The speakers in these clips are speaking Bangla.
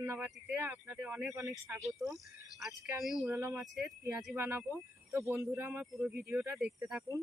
রান্নাবাটিতে আপনাদের অনেক অনেক স্বাগত। আজকে আমি মোরলা মাছের পেঁয়াজি বানাবো। তো বন্ধুরা আমার পুরো ভিডিওটা দেখতে থাকুন।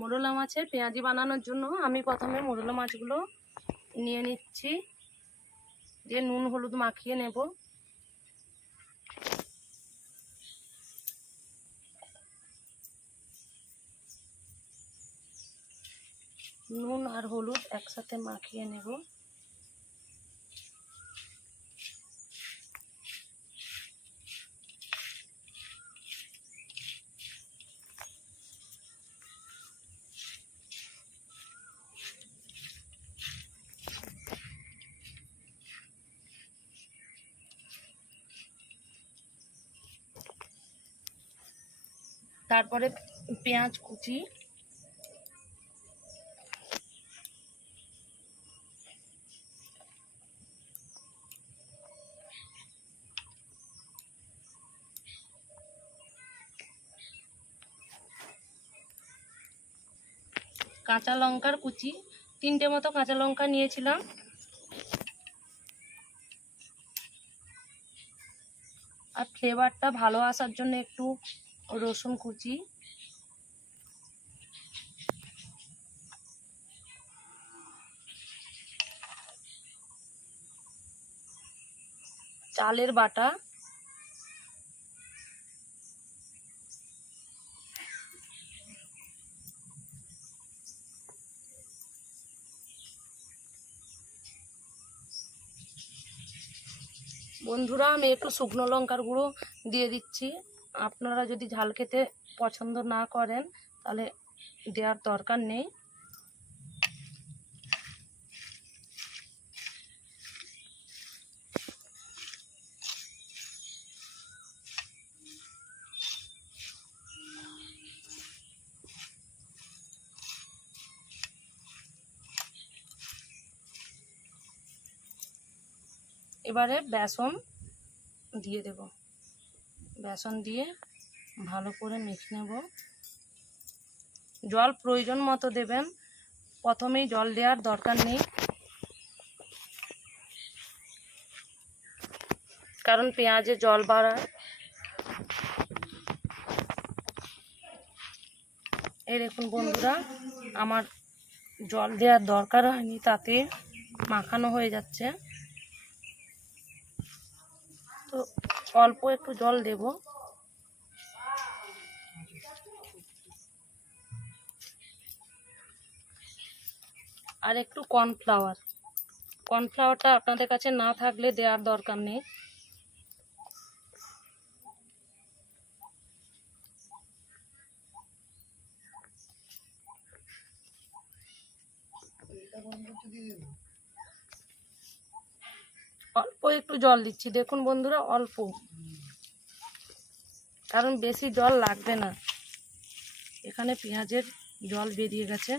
মোরলা মাছের পেঁয়াজি বানানোর জন্য আমি প্রথমে মোরলা মাছগুলো নিয়ে নিচ্ছি, দিয়ে নুন হলুদ মাখিয়ে নেব। নুন আর হলুদ একসাথে মাখিয়ে নেব। তারপরে পেঁয়াজ কুচি, কাঁচা লঙ্কার কুচি, 3টে মতো কাঁচা লঙ্কা নিয়েছিলাম। আর ফ্লেভারটা ভালো আসার জন্য একটু রসুন কুচি, চালের বাটা, বন্ধুরা আমি একটু শুকনো লঙ্কার গুঁড়ো দিয়ে দিচ্ছি। আপনারা যদি ঝাল খেতে পছন্দ না করেন তাহলে দেওয়ার দরকার নেই। এবারে বেসন দিয়ে দেব, বেসন দিয়ে ভালো করে মেখে নেব। জল প্রয়োজন মতো দেবেন, প্রথমেই জল দেওয়ার দরকার নেই, কারণ পেঁয়াজে জল বাড়ায়। এই দেখুন বন্ধুরা, আমার জল দেওয়ার দরকার হয়নি, তাতে মাখানো হয়ে যাচ্ছে। তো অল্প একটু জল দেব। আর একটু কর্নফ্লাওয়ারটা আপনাদের কাছে না থাকলে দেওয়ার দরকার নেই। অল্প একটু জল দিচ্ছি, দেখুন বন্ধুরা, অল্প, কারণ বেশি জল লাগবে না। এখানে পেঁয়াজের জল বেরিয়ে গেছে।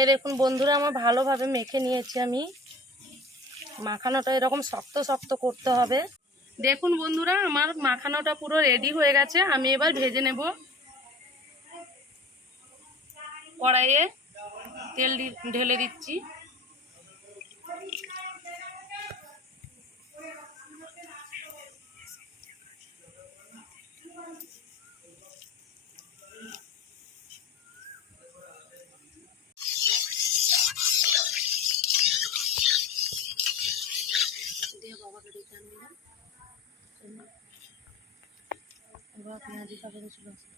এই দেখুন বন্ধুরা, আমার ভালোভাবে মেখে নিয়েছি আমি। মাখানোটা এরকম শক্ত শক্ত করতে হবে। দেখুন বন্ধুরা, আমার মাখানোটা পুরো রেডি হয়ে গেছে। আমি এবার ভেজে নেব। কড়াইয়ে তেল ঢেলে দিচ্ছি। এবার পেঁয়াজি কাপড়ে চলে আসে।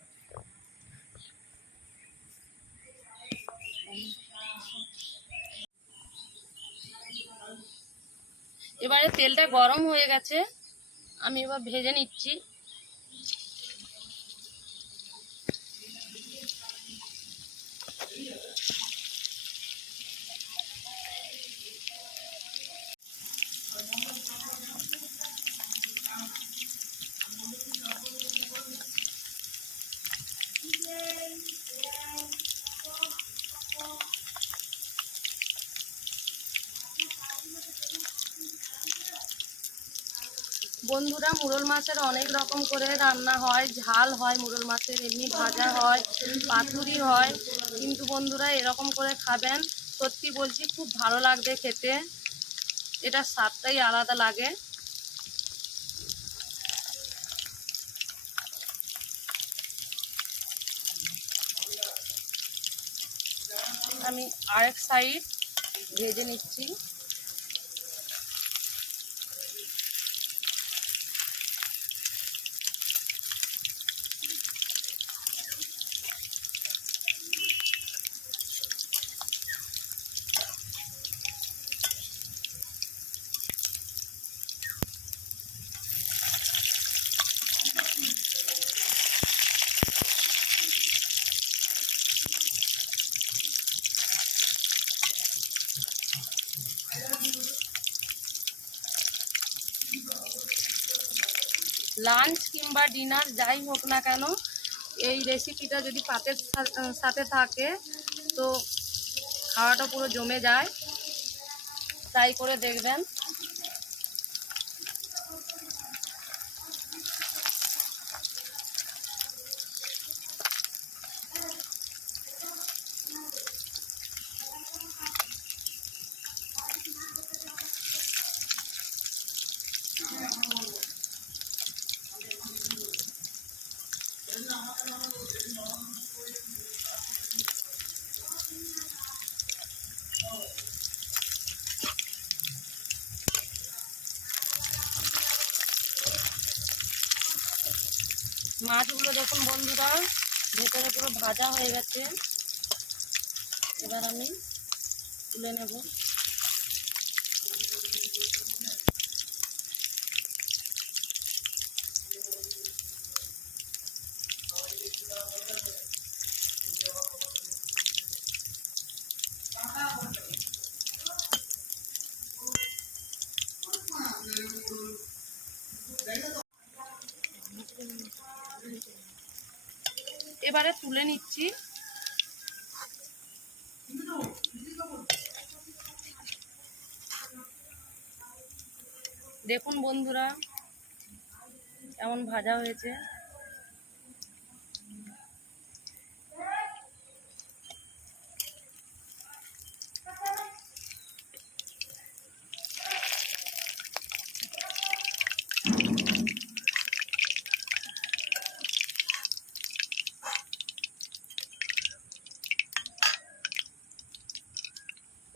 এবারে তেলটা গরম হয়ে গেছে, আমি এবার ভেজে নিচ্ছি। বন্ধুরা, মোরল মাছের অনেক রকম করে রান্না হয়। ঝাল হয় মোরল মাছের, এমনি ভাজা হয়, পাতুরি হয়। কিন্তু বন্ধুরা এরকম করে খাবেন, সত্যি বলছি খুব ভালো লাগবে খেতে। এটা স্বাদটাই আলাদা লাগে। আমি আরেক সাইড ভেজে নিচ্ছি। লাঞ্চ কিংবা ডিনার যাই হোক না কেন, এই রেসিপিটা যদি ভাতের সাথে থাকে তো খাওয়াটা পুরো জমে যায়। ট্রাই করে দেখবেন। মাছগুলো দেখুন বন্ধুরা, ভেতরে পুরো ভাজা হয়ে গেছে। এবার আমি তুলে নেব। এবারে তুলে নিচ্ছি। দেখুন বন্ধুরা কেমন ভাজা হয়েছে।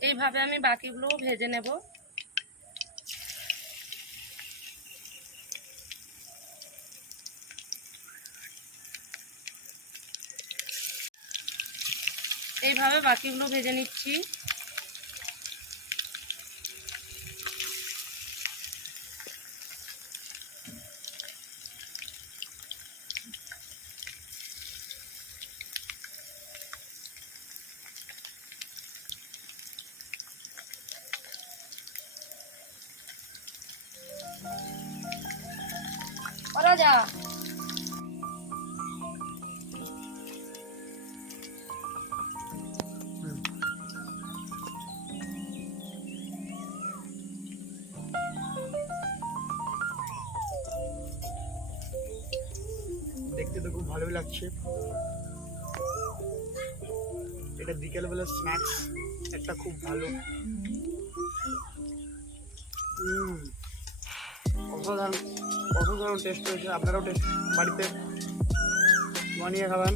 এইভাবে আমি বাকিগুলোও ভেজে নেব। এইভাবে বাকিগুলো ভেজে নিচ্ছি। করা যা। ভালোই লাগছে। এটা বিকেলবেলা স্ন্যাক্স একটা খুব ভালো। অসাধারণ অসাধারণ টেস্ট হয়েছে। আপনারাও টেস্ট বাড়িতে বানিয়ে খাবেন,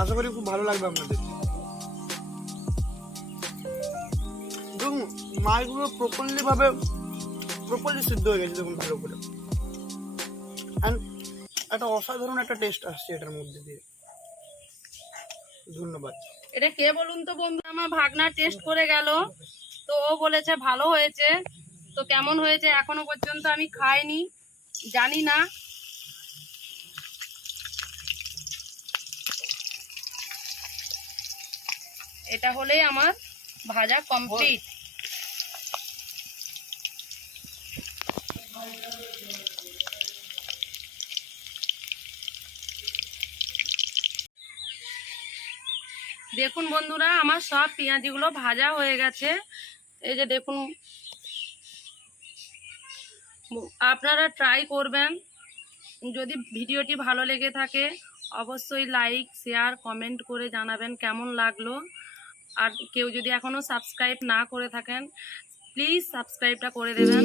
আশা করি খুব ভালো লাগবে আপনাদের। দেখুন মাছগুলো প্রপারলি সিদ্ধ হয়ে গেছে দেখুন ভালো করে, অ্যান্ড একটা অসাধারণ একটা টেস্ট আসছে এটার মধ্যে দিয়ে। ধন্যবাদ। এটা কে বলুন তো বন্ধু? আমার ভাগনা টেস্ট করে গেল, তো ও বলেছে ভালো হয়েছে। তো কেমন হয়েছে এখনো পর্যন্ত আমি খাইনি, জানি না। এটা হলেই আমার ভাজা কমপ্লিট। দেখুন বন্ধুরা, আমার সব পেঁয়াজিগুলো ভাজা হয়ে গেছে। এই যে দেখুন, আপনারা ট্রাই করবেন। যদি ভিডিওটি ভালো লেগে থাকে অবশ্যই লাইক শেয়ার কমেন্ট করে জানাবেন কেমন লাগলো। আর কেউ যদি এখনও সাবস্ক্রাইব না করে থাকেন প্লিজ সাবস্ক্রাইবটা করে দেবেন।